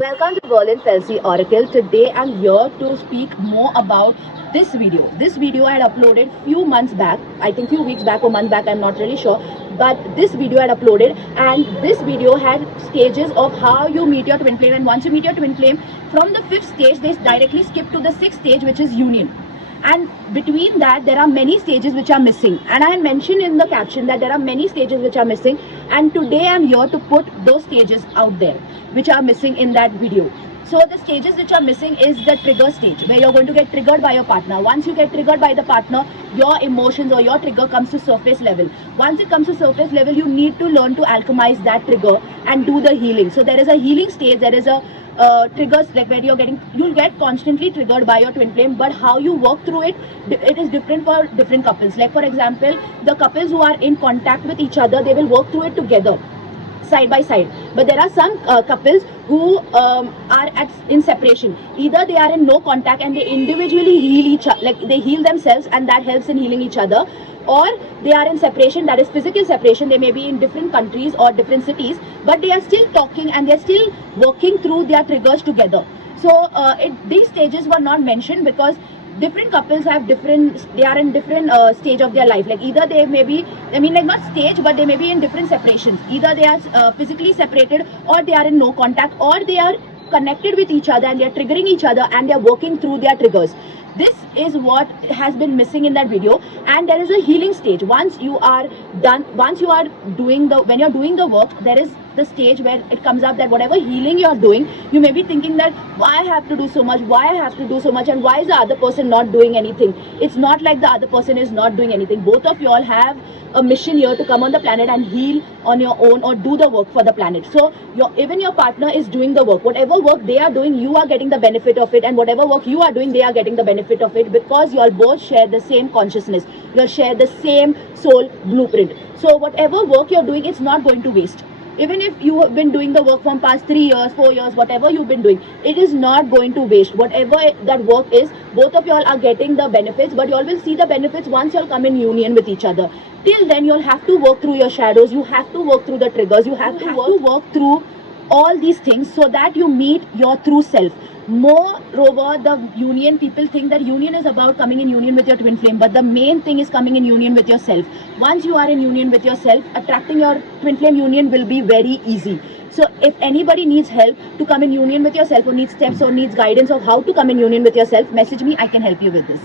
Welcome to Berlin Felsi Oracle. Today I'm here to speak more about this video. This video I had uploaded few months back, I think few weeks back or month back, I'm not really sure. But this video I had uploaded, and this video had stages of how you meet your twin flame. And once you meet your twin flame, from the 5th stage, they directly skip to the 6th stage, which is union. And between that there are many stages which are missing, and I mentioned in the caption that there are many stages which are missing, and today I'm here to put those stages out there which are missing in that video. So the stages which are missing is the trigger stage, where you're going to get triggered by your partner. Once you get triggered by the partner, your emotions or your trigger comes to surface level. Once it comes to surface level, you need to learn to alchemize that trigger and do the healing. So there is a healing stage, there is a triggers, like where you'll get constantly triggered by your twin flame, but how you work through it, it is different for different couples. Like for example, the couples who are in contact with each other, they will work through it together, side by side. But there are some couples who in separation. Either they are in no contact and they individually heal each other, like they heal themselves, and that helps in healing each other, or they are in separation, that is physical separation. They may be in different countries or different cities, but they are still talking and they are still working through their triggers together. So these stages were not mentioned because different couples have different, they are in different stage of their life. Like either they may be, I mean, like not stage, but they may be in different separations. Either they are physically separated, or they are in no contact, or they are connected with each other and they are triggering each other and they are working through their triggers. This is what has been missing in that video. And there is a healing stage. Once you are done, once you are doing the, when you're doing the work, there is the stage where it comes up that whatever healing you're doing, you may be thinking that why I have to do so much, why I have to do so much, and why is the other person not doing anything. It's not like the other person is not doing anything. Both of you all have a mission here to come on the planet and heal on your own or do the work for the planet. So even your partner is doing the work. Whatever work they are doing, you are getting the benefit of it, and whatever work you are doing, they are getting the benefit of it, because you all both share the same consciousness, you all share the same soul blueprint. So whatever work you're doing, it's not going to waste. Even if you have been doing the work from past 3 years, 4 years, whatever you've been doing, it is not going to waste. Whatever that work is, both of you all are getting the benefits, but you all will see the benefits once you all come in union with each other. Till then, you'll have to work through your shadows, you have to work through the triggers, you have to work through all these things so that you meet your true self. Moreover, the union, people think that union is about coming in union with your twin flame, but the main thing is coming in union with yourself. Once you are in union with yourself, attracting your twin flame union will be very easy. So if anybody needs help to come in union with yourself, or needs steps or needs guidance of how to come in union with yourself, message me, I can help you with this.